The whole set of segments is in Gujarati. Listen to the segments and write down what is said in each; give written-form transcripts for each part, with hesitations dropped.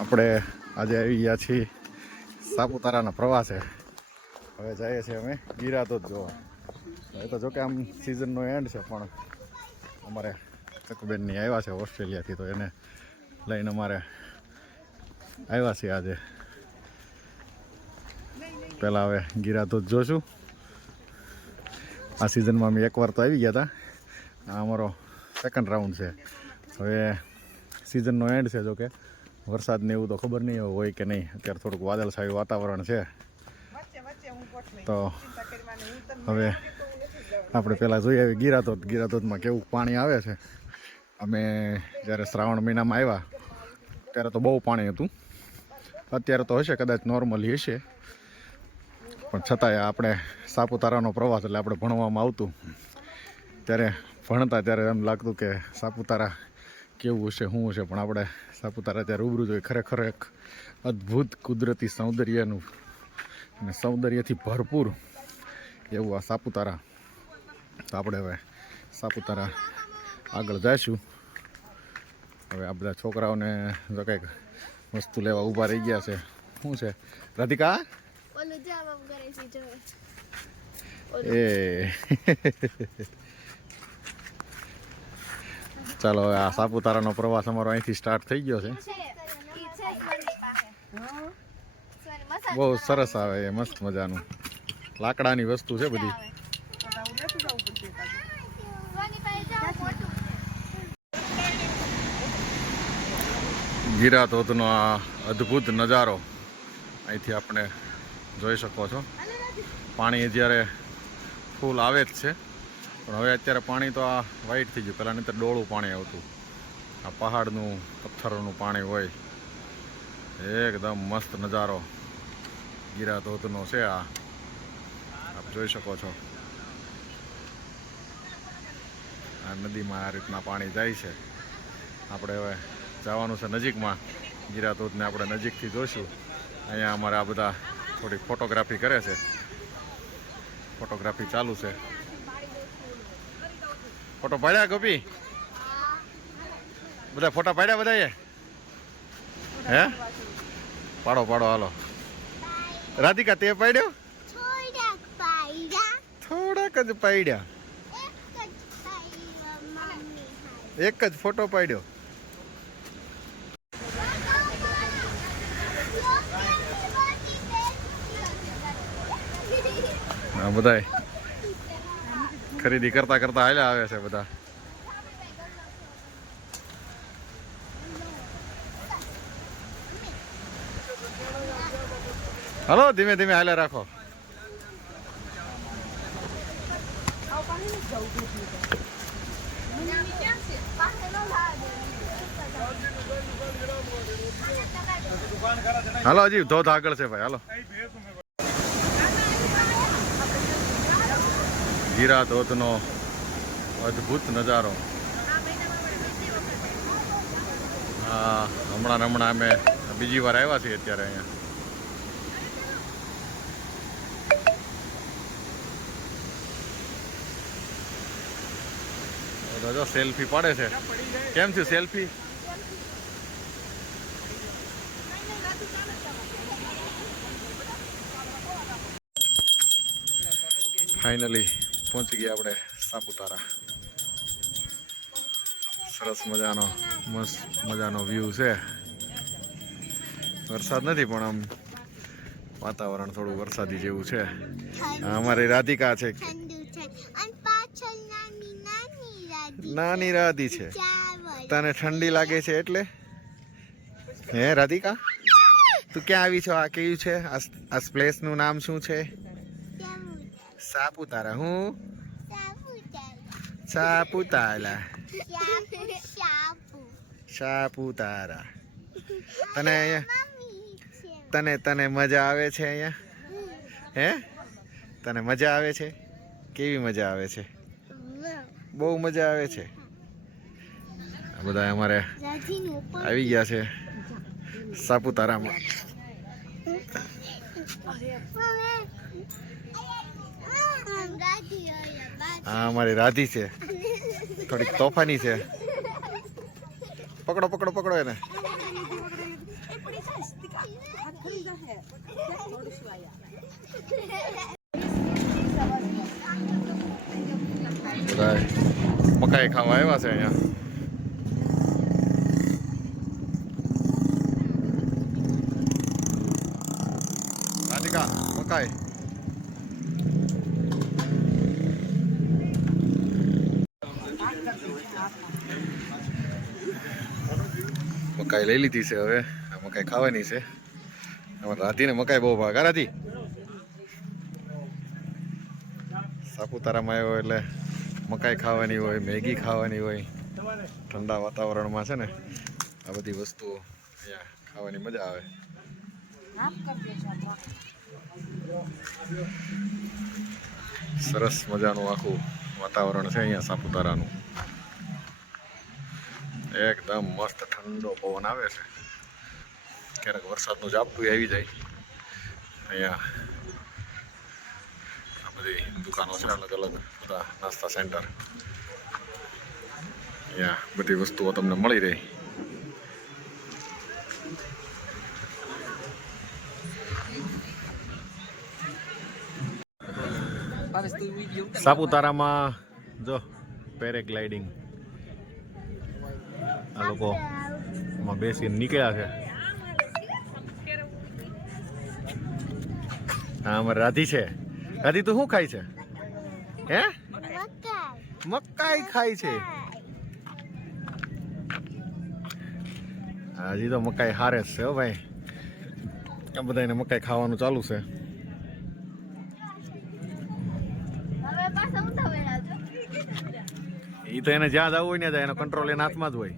આપણે આજે આવી ગયા છીએ સાપુતારાના પ્રવાસે. હવે જઈએ છીએ અમે ગિરાધોધ જોવા. એ તો જોકે આમ સિઝનનો એન્ડ છે, પણ અમારે ચકુબેનની આવ્યા છે ઓસ્ટ્રેલિયાથી, તો એને લઈને અમારે આવ્યા છીએ આજે. પહેલાં હવે ગિરાધોધ જોશું. આ સિઝનમાં અમે એકવાર તો આવી ગયા હતા. આ અમારો સેકન્ડ રાઉન્ડ છે. હવે સિઝનનો એન્ડ છે, જોકે વરસાદ ને એવું તો ખબર નહીં હોય કે નહીં. અત્યારે થોડુંક વાદળછાયું વાતાવરણ છે. તો હવે આપણે પહેલાં જોઈએ આવી ગિરાધોધ. ગિરાધોધમાં કેવું પાણી આવે છે. અમે જ્યારે શ્રાવણ મહિનામાં આવ્યા ત્યારે તો બહુ પાણી હતું. અત્યારે તો હશે, કદાચ નોર્મલી હશે, પણ છતાંય આપણે સાપુતારાનો પ્રવાસ એટલે આપણે ભણવામાં આવતું. ત્યારે ભણતા ત્યારે એમ લાગતું કે સાપુતારા કેવું હશે, શું હશે, પણ આપણે સાપુતારા ત્યાં રૂબરૂ જોઈએ. ખરેખર એક અદ્ભુત કુદરતી સૌંદર્યનું અને સૌંદર્યથી ભરપૂર એવું આ સાપુતારા. તો આપણે હવે સાપુતારા આગળ જઈશું. હવે આ બધા છોકરાઓને જો કંઈક વસ્તુ લેવા ઊભા રહી ગયા છે. શું છે રાધિકા? એ ચાલો, હવે આ સાપુતારાનો પ્રવાસ અમારો અહીંથી સ્ટાર્ટ થઈ ગયો છે. બહુ સરસ આવે, એ મસ્ત મજાનું લાકડાની વસ્તુ છે બધી. ગિરાધોધનો આ અદ્ભુત નજારો અહીંથી આપણે જોઈ શકો છો. પાણી જ્યારે ફૂલ આવે જ છે, પણ હવે અત્યારે પાણી તો આ વ્હાઈટ થઈ ગયું. પહેલાં નહીં તો ડોળું પાણી આવતું. આ પહાડનું પથ્થરોનું પાણી હોય. એકદમ મસ્ત નજારો ગિરાધોધનો છે. આ આપ જોઈ શકો છો. આ નદીમાં આ રીતના પાણી જાય છે. આપણે હવે જવાનું છે નજીકમાં. ગિરાધોધને આપણે નજીકથી જોઈશું. અહીંયા અમારે આ બધા થોડી ફોટોગ્રાફી કરે છે. ફોટોગ્રાફી ચાલુ છે. ફોટો પાડ્યા ગોપી? બધા ફોટા પાડ્યા બધાએ? હે, પાડો પાડો, હાલો. રાધિકા તે પાડ્યો? થોડાક જ પાડ્યા. એક જ ફોટો પાડ્યો. હા, બધા ખરીદી કરતા કરતા હાલ્યા આવે છે બધા. હલો, ધીમે ધીમે હાલ્યા રાખો. હાલો, હજી ધોધ આગળ છે ભાઈ, હાલો. ગિરાધોધનો અદ્ભુત નજારો. હા, હમણાં અમે બીજી વાર આવ્યા છીએ અત્યારે અહીંયા. જો સેલ્ફી પાડે છે. કેમ છે સેલ્ફી? ફાઇનલી પહોંચી ગયા આપણે સાપુતારા. સરસ મજાનો મસ્ત મજાનો વ્યૂ છે. વરસાદ નથી, પણ આમ વાતાવરણ થોડું વરસાદી જેવું છે. અમારી રાધિકા છે. નાની રાધી છે. તને ઠંડી લાગે છે એટલે? હે રાધિકા, તું ક્યાં આવી છો? આ કયું છે? આ પ્લેસ નું નામ શું છે? સાપુતારા. હું સાપુતારા. સાપુતારા. તને અહીંયા તને મજા આવે છે અહીંયા? હે, તને મજા આવે છે? કેવી મજા આવે છે? બહુ મજા આવે છે. આ બધા અમારે આવી ગયા છે સાપુતારામાં. હા, અમારી રાધી છે. થોડીક તોફાની છે. પકડો પકડો પકડો એને. મકાઈ ખાવા આવ્યા છે અહીંયા. રાધિકા મકાઈ મકાઈ લઈ લીધી છે. હવે આ મકાઈ ખાવાની છે. રાધીને મકાઈ બહુ ભાગ. રાધી સાપુતારામાં આવ્યો એટલે મકાઈ ખાવાની હોય, મેગી ખાવાની હોય. ઠંડા વાતાવરણમાં છે ને આ બધી વસ્તુઓ અહીંયા ખાવાની મજા આવે. સરસ મજાનું આખું વાતાવરણ છે અહીંયા સાપુતારાનું. એકદમ મસ્ત ઠંડો પવન આવે છે. ક્યારેક વરસાદનું ઝાપટું આવી જાય. અહીંયા આ બધી દુકાનો છે, અલગ અલગ બધા નાસ્તા સેન્ટર. અહીંયા બધી વસ્તુઓ તમને મળી રહી. સાપુતારામાં જો પેરેગ્લાઇડિંગ આ લોકો એમાં બેસીને નીકળ્યા છે. હા અમારે રાધી છે. રાધી તું શું ખાય છે? હે મકાઈ ખાય છે. હજી તો મકાઈ હારે જ છે હો ભાઈ. આ બધાને મકાઈ ખાવાનું ચાલુ છે. ઈ તો એને જ્યાં જવું હોય ને જાય, એનો કંટ્રોલ એના હાથમાં જ હોય.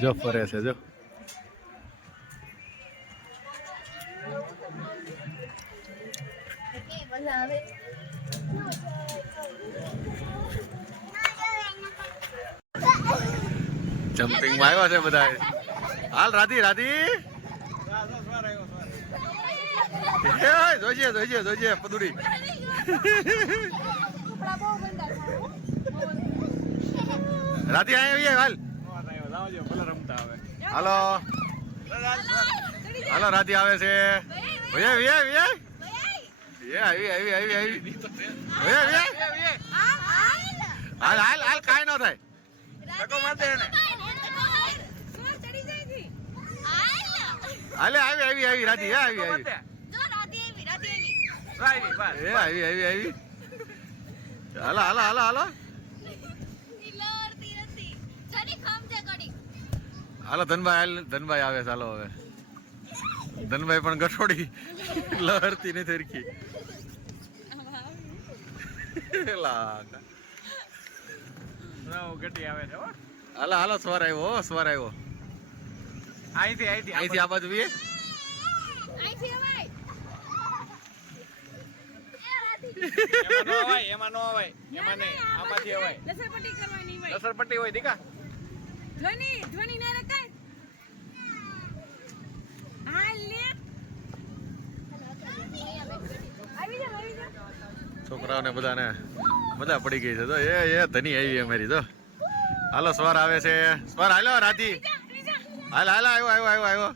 જો ફરે છે જો. જમ્પિંગ માં આવ્યા છે બધા. હાલ રાધી રાધી જોઈજે જોઈજે જોઈજે પદુડી. રાધી આવી હાલ. હાલો હાલો રાધી આવે છે. આવી આવી આવી આવી આવી હાલ હાલ હાલ કાંઈ ન થાય. હાલે આવી આવી આવી રાધી આવી આવી આવી આવી આવી. હાલો હાલો હાલો હાલો હાલો ધનભાઈ ધનભાઈ આવે. ચાલો હવે ધનભાઈ પણ ગઠોડી લહરતી નથી સરખી. હાલો હાલો સ્વર આવ્યો સ્વર આવ્યો. અહીંથી અહીંથી અહીંથી આ બાજુ વીએ. એમાં નો અવાય એમાં નહીં આમાંથી અવાય. લસરપટ્ટી કરવાની હોય. લસરપટ્ટી હોય દીકા. ધ્વનિ ધ્વનિ ને રખાય. હાલ લે આવી જા. છોકરાઓને બધાને મજા પડી ગઈ છે. તો એ ધની આવી અમારી. તો હાલો સ્વર આવે છે. સ્વર હાલો રાધી હાલ હાલ આવ્યો આવ્યો આવ્યો આવ્યો.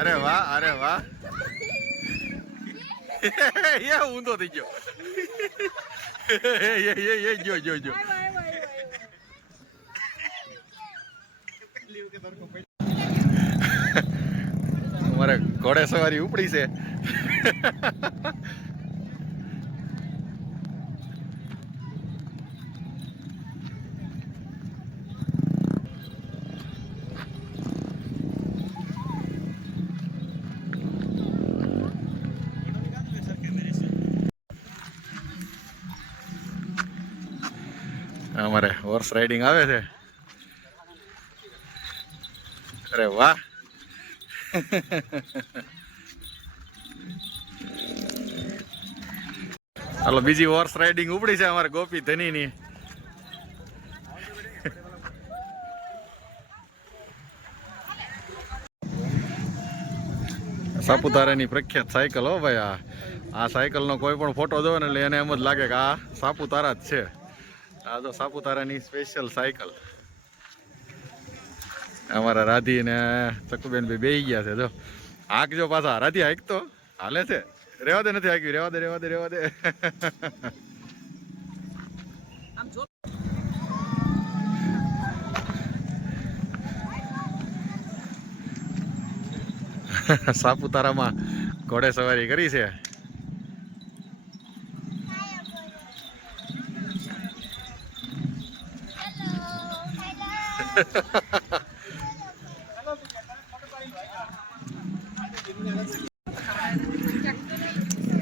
અરે વાહ અરે વાહ. એ ઊંધો થઈ ગયો. જો જો જો. અમારે ઘોડે સવારી ઉપડી છે. અમારે હોર્સ રાઇડિંગ આવે છે. અરે વાહ. હાલો બીજી હોર્સ રાઇડિંગ ઉપડી છે અમારે ગોપી ધની ની. સાપુતારાની પ્રખ્યાત સાયકલ હો ભાઈ. આ સાયકલનો કોઈ પણ ફોટો જોવે ને એટલે એને એમ જ લાગે કે આ સાપુતારા જ છે. આ તો સાપુતારાની સ્પેશિયલ સાયકલ. અમારા રાધી ને ચકુબેન ભાઈ બેહી ગયા છે. જો હાંકજો પાછા. રાધી હાંક તો હાલે છે. રેવા દે, નથી હાંક્યું. રેવા દે. સાપુતારામાં ઘોડે સવારી કરી છે.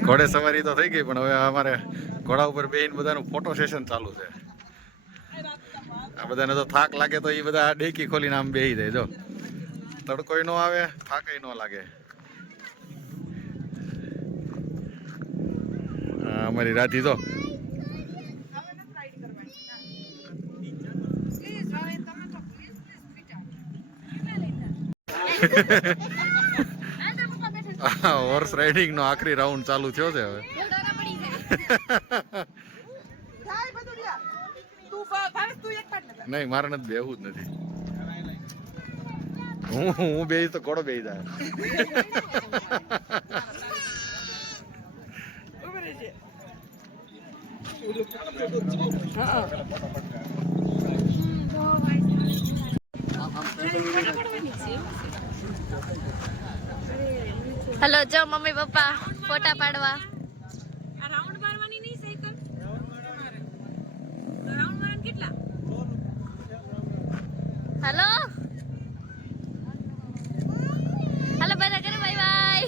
ઘોડે સવારી તો થઈ ગઈ, પણ હવે અમારે ઘોડા ઉપર બેહીને બધાનું ફોટો સેશન ચાલુ છે. આ બધાને તો થાક લાગે તો એ બધા ડેકી ખોલીને આમ બેહી જાય. જો તડકોય ન આવે, થાકય ન લાગે. અમારી રાધી તો હોર્સ રાઇડિંગ નો આખરી રાઉન્ડ ચાલુ થયો છે હવે. નહીં, મારે નથી બેહવું જ નથી. હું બેહી તો ઘોડો બેહી જાય. હેલો, જો મમ્મી પપ્પા ફોટા પાડવા. રાઉન્ડ મારવાની નહીં સાયકલ. રાઉન્ડ મારન કેટલા? હેલો બધા કરે બાય બાય.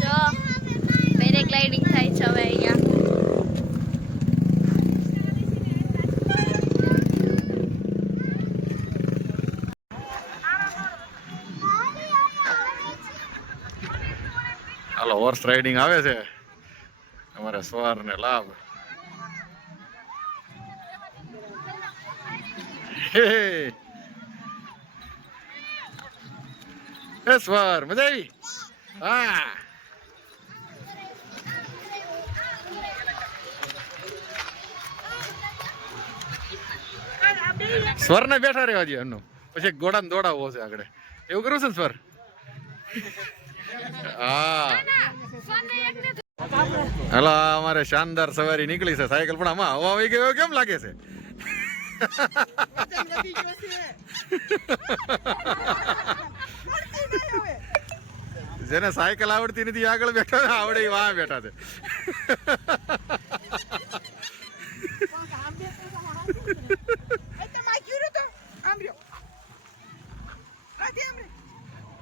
જો પેરેગ્લાઇડિંગ થાય છે હવે અહીંયા. હાલો, હોર્સ રાઇડિંગ આવે છે અમારે સવાર ને લાભ. સવાર મજા આવી. હા, સ્વર ને બેઠા રહેવા દે એમનો, પછી ઘોડાને દોડાવવો છે આગળ. એવું કરું છે ને સ્વર? હા. હાલો, અમારે શાનદાર સવારી નીકળી છે. સાયકલ પણ આમાં હવા આવી ગયો કેમ લાગે છે? જેને સાયકલ આવડતી નથી આગળ બેઠા, આવડે વાહ બેઠા છે.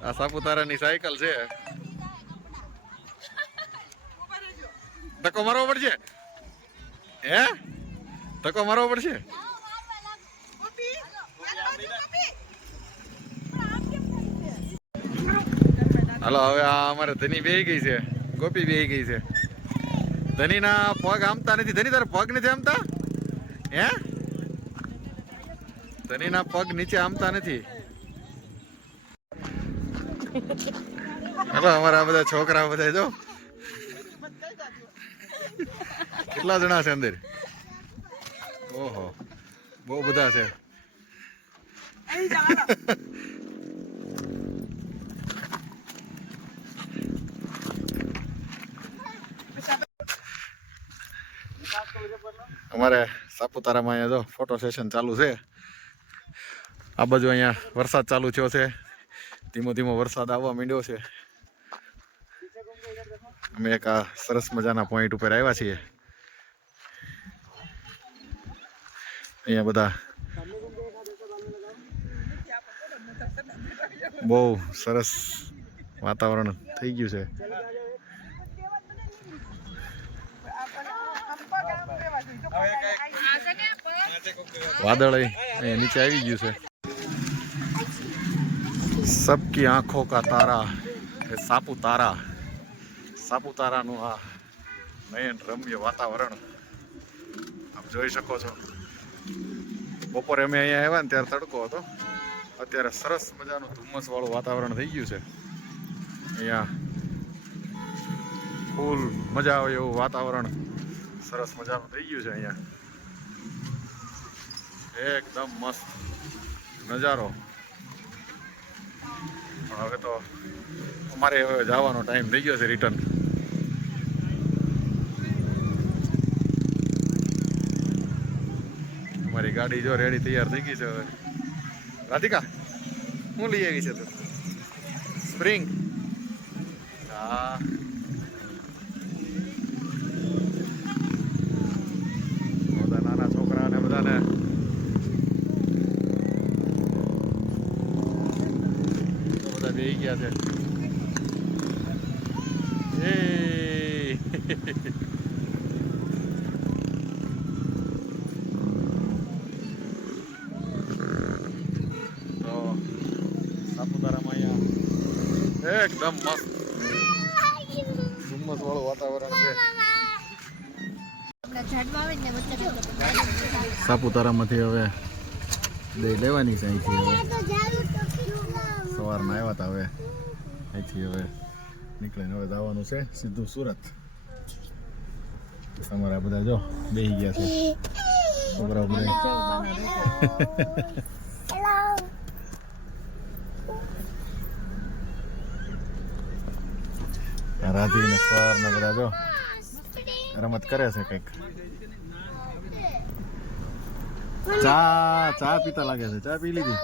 આ સાપુતારાની સાયકલ છે. ધક્કો મારવો પડશે. હે, ધક્કો મારવો પડશે. હાલો, હવે આ અમારે ધની બેહી ગઈ છે, ગોપી બેહી ગઈ છે. ધની ના પગ આમતા નથી. ધની તારા પગ નથી આમતા? હે, ધની ના પગ નીચે આમતા નથી. હાલો, અમારા બધા છોકરા બધા જો કેટલા જણા છે અંદર. ઓહો, બહુ બધા છે. અમારે સાપુતારામાં અહીંયા જો ફોટો સેશન ચાલુ છે. આ બાજુ અહીંયા વરસાદ ચાલુ થયો છે. ધીમો ધીમો વરસાદ આવવા માંડ્યો છે. અમે એક આ સરસ મજાના પોઈન્ટ ઉપર આવ્યા છીએ. અહીંયા બધા બહુ સરસ વાતાવરણ થઈ ગયું છે. વાદળ અહીંયા નીચે આવી ગયું છે. સબકી આંખો કા તારા એ સાપુતારા. સાપુતારાનું આ નયન રમ્ય વાતાવરણ આપ જોઈ શકો છો. બપોરે અમે અહીંયા આવ્યા ને ત્યારે તડકો હતો. અત્યારે સરસ મજાનું ધુમ્મસ વાળું વાતાવરણ થઈ ગયું છે. અહીંયા ફૂલ મજા આવે એવું વાતાવરણ સરસ મજાનું થઈ ગયું છે. અહીંયા એકદમ મસ્ત નજારો. પણ હવે તો અમારે હવે જવાનો ટાઈમ થઈ ગયો છે રિટર્ન. અમારી ગાડી જો રેડી તૈયાર થઈ ગઈ છે. હવે રાધિકા હું લઈ આવી છે તું? સ્પ્રિંગ. હા બધા નાના છોકરાને બધાને બધા બેસી ગયા છે. એ સાપુતારામાં અહીંયા એકદમ મસ્ત ધુમ્મસ વાળું વાતાવરણ છે. સાપુતારામાંથી હવે દહીં લેવાની છે અહીંથી. હવે સવારના આવ્યા હતા. હવે અહીંથી હવે નીકળીને હવે જવાનું છે સીધું સુરત. અમારા બધા જો બેસી ગયા છે છોકરાઓ બધા. રાધી ને સવાર ને બધા જો રમત કરે છે કંઈક. ચા પીતા લાગે છે. ચા પી લીધી?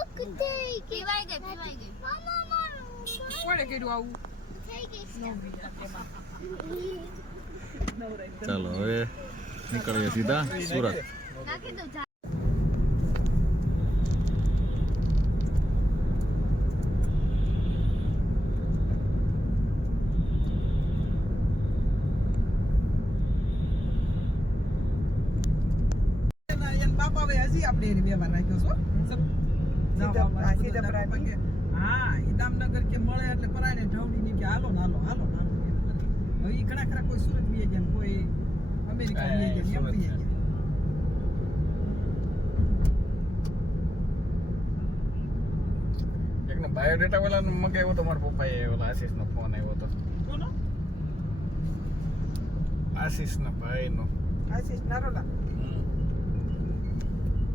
કોણે કર્યું આવું? ચાલો હવે નીકળીએ સીધા સુરત. બાપા હવે હજી આપણે એને વ્યવહાર રાખ્યો છો. હા એ દામનગર કે મળે એટલે પરાણે ઢવડી ની કે હાલો નાલો હાલો નાલો. હવે એ ઘણા ખરા કોઈ સુરત વી ગયા, કોઈ અમેરિકા વી ગયા, એમ વી ગયા. એકનો બાયોડેટા વાળાનો મગાવ્યો તો મારા પપ્પાએ. ઓલા આશીષનો ફોન આવ્યો હતો. કોનો? આશીષના ભાઈનો. આશીષ નારોલા.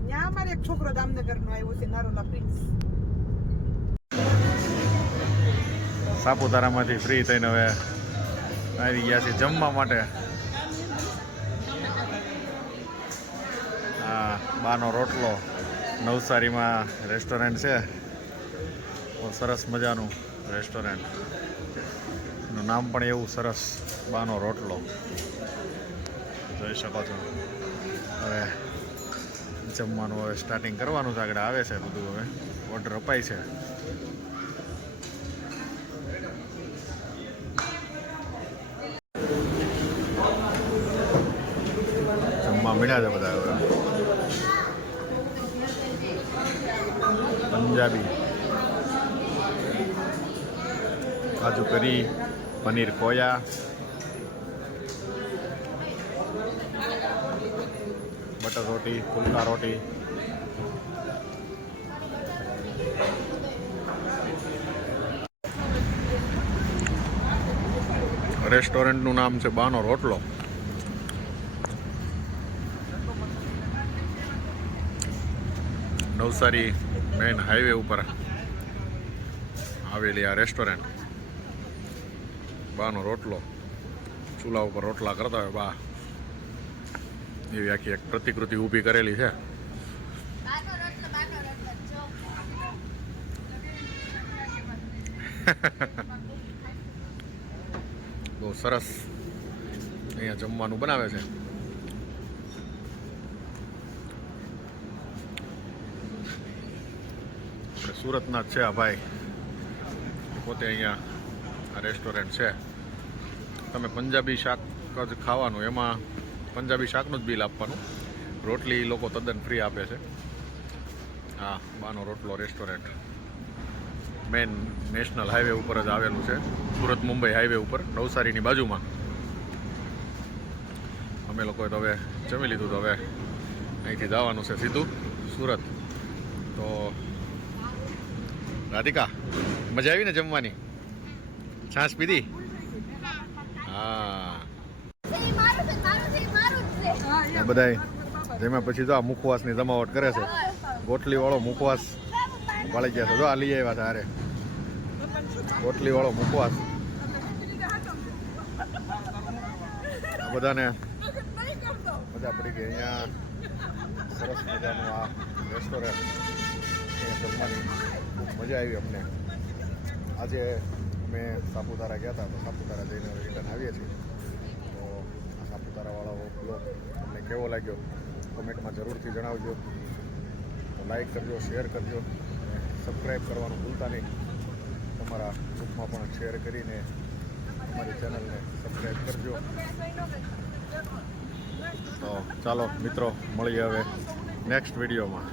ત્યાં અમારે એક છોકરો દામનગર નો આવ્યો છે, નારોલા પ્રિન્સ. સાપુતારામાંથી ફ્રી થઈને હવે આવી ગયા છે જમવા માટે. હા, બાનો રોટલો. નવસારીમાં રેસ્ટોરન્ટ છે, બહુ સરસ મજાનું રેસ્ટોરન્ટ. એનું નામ પણ એવું સરસ, બાનો રોટલો. જોઈ શકો છો. હવે જમવાનું હવે સ્ટાર્ટિંગ કરવાનું છે. આગળ આવે છે બધું. હવે ઓર્ડર અપાય છે. જમવા મળ્યા છે બધા. હવે પંજાબી, કાજુ કરી, પનીર કોયા, બટર રોટી, ફુલકા રોટી. રેસ્ટોરન્ટનું નામ છે બાનો રોટલો. નવસારી મેઇન હાઈવે ઉપર આવેલી આ રેસ્ટોરન્ટ. બાનો રોટલો. ચૂલા ઉપર રોટલા કરતા હોય બા, એવી આખી એક પ્રતિકૃતિ ઊભી કરેલી છે. બહુ સરસ અહીંયા જમવાનું બનાવે છે. સુરતના જ છે આ ભાઈ, પોતે અહીંયા આ રેસ્ટોરન્ટ છે. તમે પંજાબી શાક જ ખાવાનું, એમાં પંજાબી શાકનું જ બિલ આપવાનું. રોટલી લોકો તદ્દન ફ્રી આપે છે. હા, બાનો રોટલો રેસ્ટોરન્ટ મેન નેશનલ હાઈવે ઉપર જ આવેલું છે. સુરત મુંબઈ હાઈવે ઉપર, નવસારીની બાજુમાં. અમે લોકોએ તો હવે જમી લીધું, તો હવે અહીંથી જવાનું છે સીધું સુરત. તો રાધિકા મજા આવી ને જમવાની? છાશ પીધી? હા. આ બધાય જેમાં પછી જો આ મુખવાસની જમાવટ કરે છે. ગોટલી વાળો મુખવાસ વાળી ગયા છે. જો આ લઈ આવ્યા છે હારે ગોટલી વાળો મુખવાસ. આ બધાને મજા પડી ગઈ. અહીંયા સરસ મજાનું આ રેસ્ટોરન્ટ જમવાની ખૂબ મજા આવી અમને. આજે અમે સાપુતારા ગયા હતા તો સાપુતારા જઈને રિટર્ન આવીએ છીએ. તો આ સાપુતારાવાળો બ્લોગ તમને કેવો લાગ્યો કમેન્ટમાં જરૂરથી જણાવજો. તો લાઈક કરજો, શેર કરજો, સબસ્ક્રાઈબ કરવાનું ભૂલતા નહીં. તમારા ગ્રુપમાં પણ શેર કરીને અમારી ચેનલને સબસ્ક્રાઈબ કરજો. તો ચાલો મિત્રો મળીએ હવે નેક્સ્ટ વિડીયોમાં.